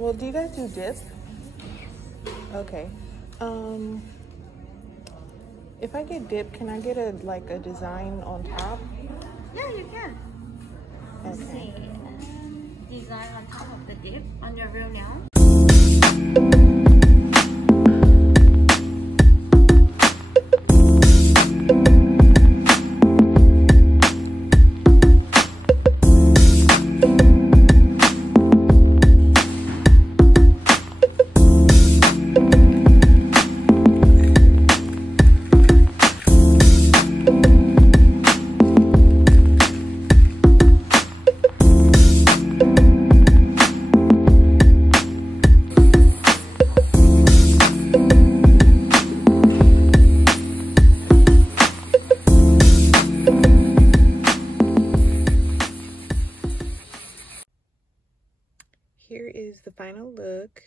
Well, do you guys do dip? Okay. If I get dip, can I get a design on top? Yeah, you can. Let's Okay. see. Design on top of the dip on your real nail. Here is the final look.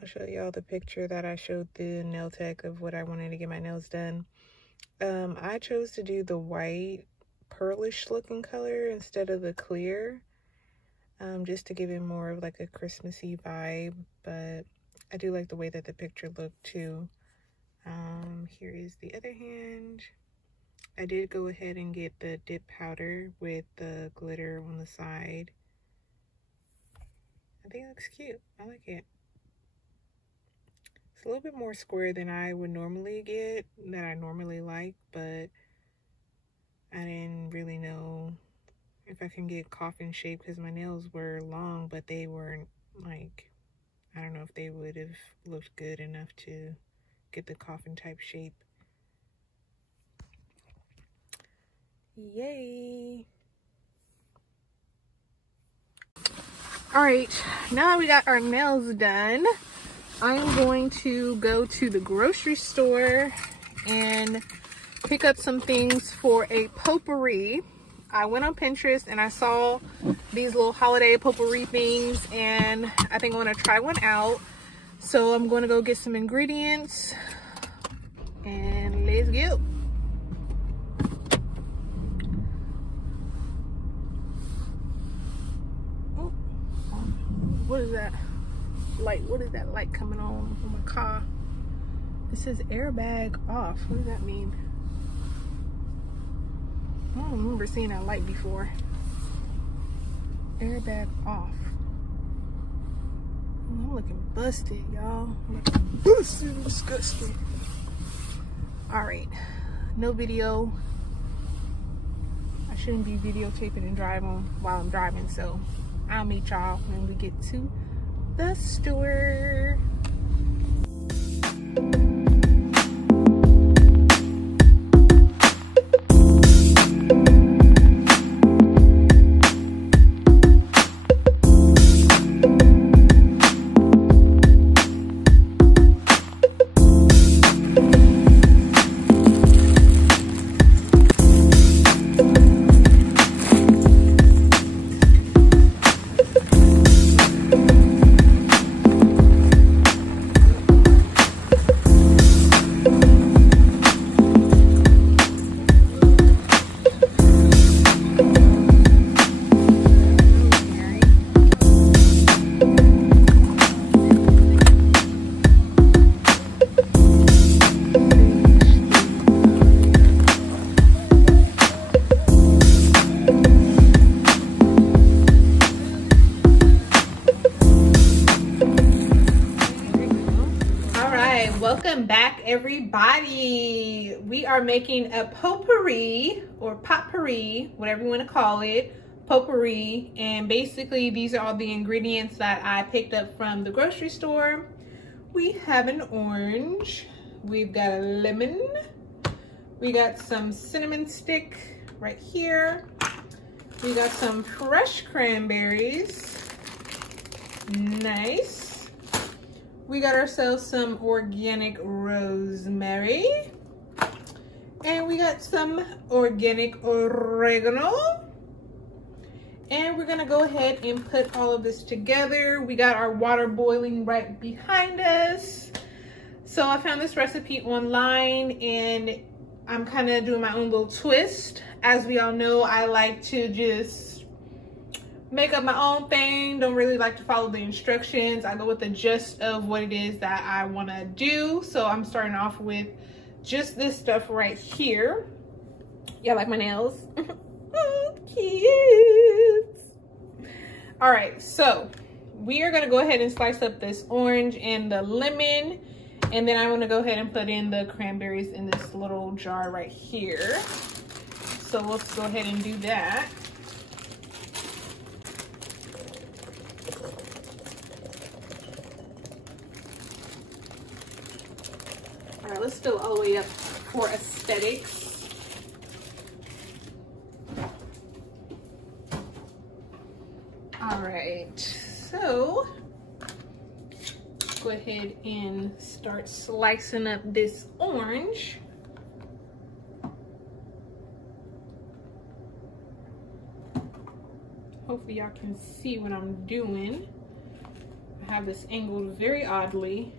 I'll show y'all the picture that I showed the nail tech of what I wanted to get my nails done. I chose to do the white pearlish looking color instead of the clear, just to give it more of like a Christmassy vibe, but I do like the way that the picture looked too. Here is the other hand. I did go ahead and get the dip powder with the glitter on the side. I think it looks cute. I like it. It's a little bit more square than I would normally get, that I normally like, but I didn't really know if I can get coffin shape because my nails were long, but they weren't like, I don't know if they would have looked good enough to get the coffin type shape. Yay. All right, now that we got our nails done, I'm going to go to the grocery store and pick up some things for a potpourri. I went on Pinterest and I saw these little holiday potpourri things, and I think I want to try one out. So I'm going to go get some ingredients and let's go. What is that light? What is that light coming on my car? It says airbag off. What does that mean? I don't remember seeing that light before. Airbag off. I'm looking busted, y'all. I'm looking busted, disgusting. Alright, no video. I shouldn't be videotaping and driving while I'm driving, so I'll meet y'all when we get to the store. Welcome back, everybody. We are making a potpourri or potpourri, whatever you want to call it, potpourri. And basically these are all the ingredients that I picked up from the grocery store. We have an orange, we've got a lemon, we got some cinnamon stick right here, we got some fresh cranberries, nice. We got ourselves some organic rosemary, and we got some organic oregano, and we're gonna go ahead and put all of this together. We got our water boiling right behind us. So I found this recipe online and I'm kind of doing my own little twist. As we all know, I like to just make up my own thing. Don't really like to follow the instructions. I go with the gist of what it is that I want to do. So I'm starting off with just this stuff right here. Yeah, like my nails. Cute. All right, so we are gonna go ahead and slice up this orange and the lemon, and then I'm gonna go ahead and put in the cranberries in this little jar right here. So let's go ahead and do that. All right, let's fill all the way up for aesthetics. All right, so go ahead and start slicing up this orange. Hopefully y'all can see what I'm doing. I have this angled very oddly.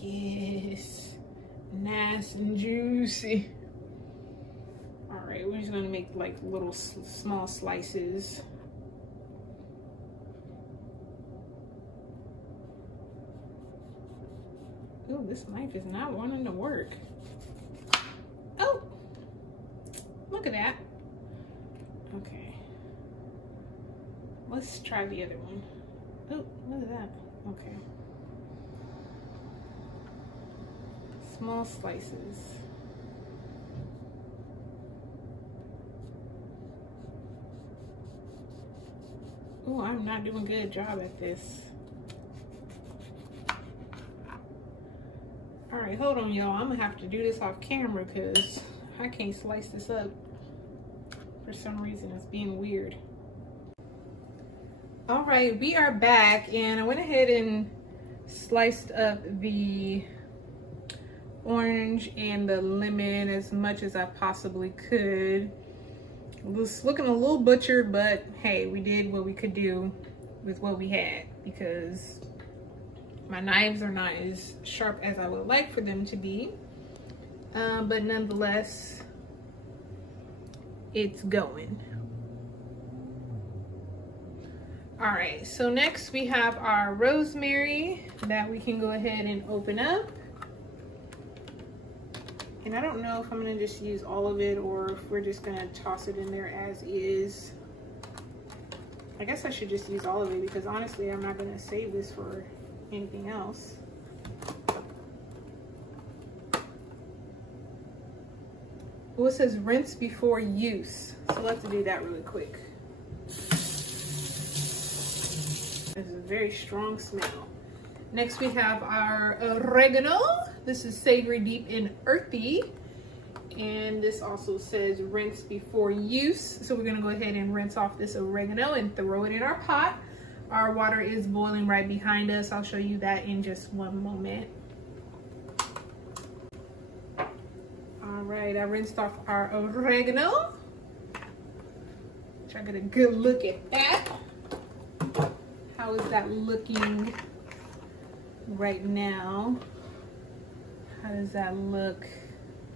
Yes, nice and juicy. All right, we're just gonna make like little small slices. Oh, this knife is not wanting to work. Oh, look at that. Okay, let's try the other one. Oh, look at that. Okay. Small slices. Oh, I'm not doing a good job at this. All right, hold on, y'all. I'm gonna have to do this off camera because I can't slice this up. For some reason, it's being weird. All right, we are back, and I went ahead and sliced up the orange and the lemon as much as I possibly could. It was looking a little butchered, but hey, we did what we could do with what we had because my knives are not as sharp as I would like for them to be. But nonetheless, it's going. All right, so next we have our rosemary that we can go ahead and open up. And I don't know if I'm gonna just use all of it or if we're just gonna toss it in there as is. I guess I should just use all of it because honestly, I'm not gonna save this for anything else. Well, it says rinse before use. So let's do that really quick. This is a very strong smell. Next we have our oregano. This is savory, deep, and earthy. And this also says rinse before use. So we're gonna go ahead and rinse off this oregano and throw it in our pot. Our water is boiling right behind us. I'll show you that in just one moment. All right, I rinsed off our oregano. Try to get a good look at that. How is that looking right now? How does that look?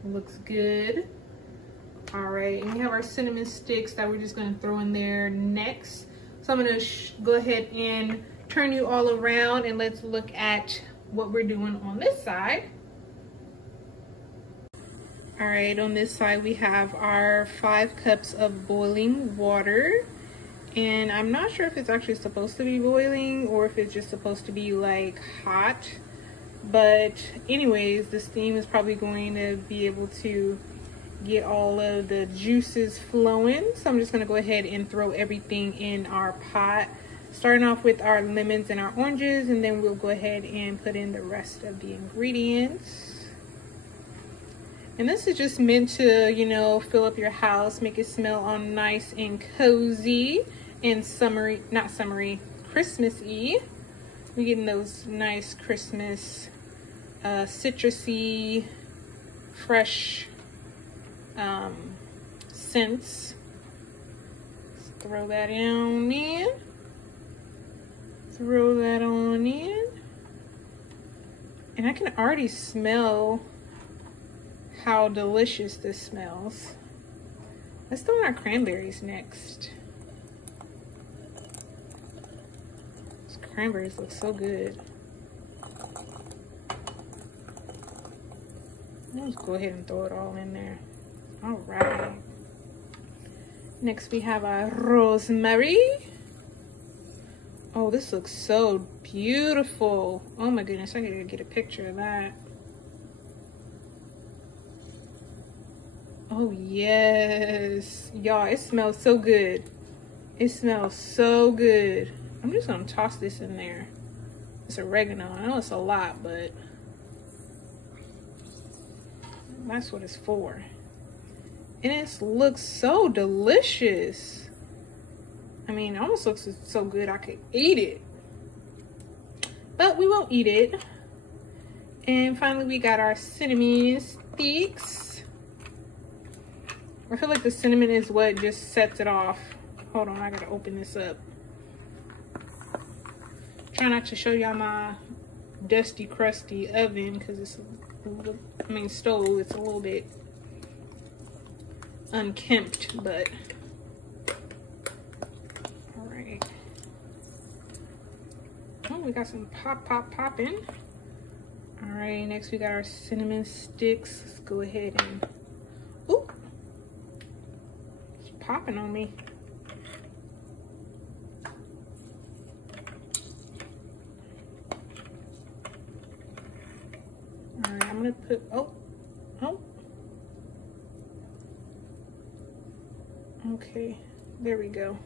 Looks good. All right, and we have our cinnamon sticks that we're just gonna throw in there next. So I'm gonna go ahead and turn you all around and let's look at what we're doing on this side. All right, on this side we have our 5 cups of boiling water. And I'm not sure if it's actually supposed to be boiling or if it's just supposed to be like hot. But anyways, the steam is probably going to be able to get all of the juices flowing. So I'm just gonna go ahead and throw everything in our pot, starting off with our lemons and our oranges, and then we'll go ahead and put in the rest of the ingredients. And this is just meant to, you know, fill up your house, make it smell all nice and cozy and summery, not summery, Christmassy. We're getting those nice Christmas citrusy, fresh scents. Let's throw that on in. Throw that on in. And I can already smell how delicious this smells. Let's do our cranberries next. These cranberries look so good. Let's go ahead and throw it all in there. All right. Next we have our rosemary. Oh, this looks so beautiful. Oh my goodness, I gotta get a picture of that. Oh yes, y'all, it smells so good. It smells so good. I'm just gonna toss this in there. It's oregano. I know it's a lot, but that's what it's for. And it looks so delicious. I mean, it almost looks so good I could eat it. But we won't eat it. And finally, we got our cinnamon sticks. I feel like the cinnamon is what just sets it off. Hold on, I gotta open this up. Try not to show y'all my dusty, crusty oven because it's stove. It's a little bit unkempt, but all right. Oh, we got some popping. All right, next we got our cinnamon sticks. Let's go ahead and, ooh, it's popping on me. All right, I'm gonna put, oh. Okay, there we go.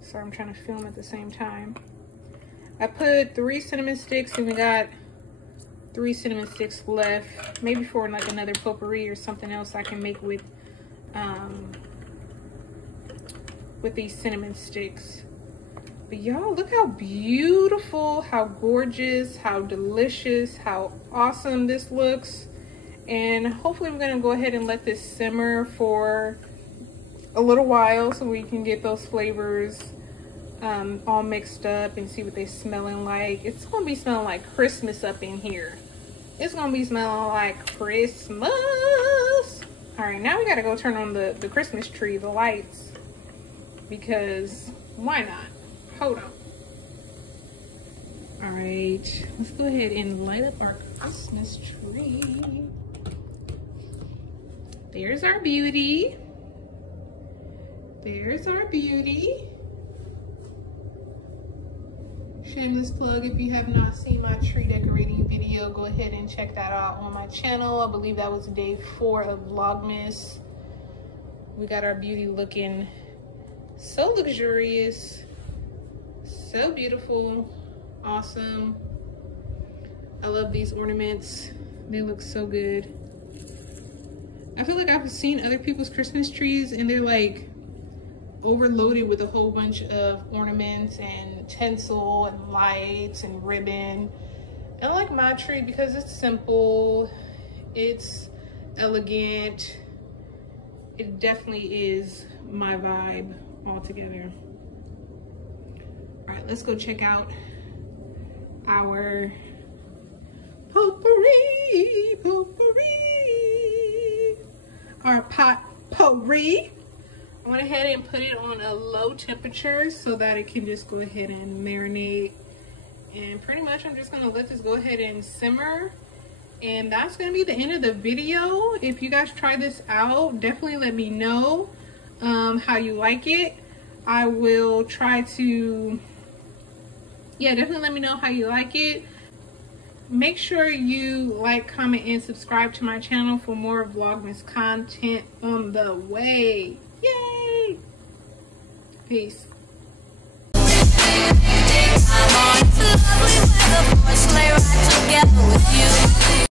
So I'm trying to film at the same time. I put 3 cinnamon sticks and we got 3 cinnamon sticks left. Maybe for like another potpourri or something else I can make with these cinnamon sticks. But y'all, look how beautiful, how gorgeous, how delicious, how awesome this looks. And hopefully I'm gonna go ahead and let this simmer for a little while so we can get those flavors all mixed up and see what they're smelling like. It's gonna be smelling like Christmas up in here. It's gonna be smelling like Christmas. All right, now we gotta go turn on the Christmas tree, the lights, because why not? Hold on. All right, let's go ahead and light up our Christmas tree. There's our beauty. There's our beauty. Shameless plug, if you have not seen my tree decorating video, go ahead and check that out on my channel. I believe that was day 4 of Vlogmas. We got our beauty looking so luxurious, so beautiful, awesome. I love these ornaments. They look so good. I feel like I've seen other people's Christmas trees and they're like overloaded with a whole bunch of ornaments and tinsel and lights and ribbon. And I like my tree because it's simple, it's elegant. It definitely is my vibe altogether. All right, let's go check out our potpourri, our potpourri. I went ahead and put it on a low temperature so that it can just go ahead and marinate. And pretty much I'm just gonna let this go ahead and simmer. And that's gonna be the end of the video. If you guys try this out, definitely let me know how you like it. I will try to, yeah, definitely let me know how you like it. Make sure you like, comment, and subscribe to my channel for more Vlogmas content on the way. Yay! Peace.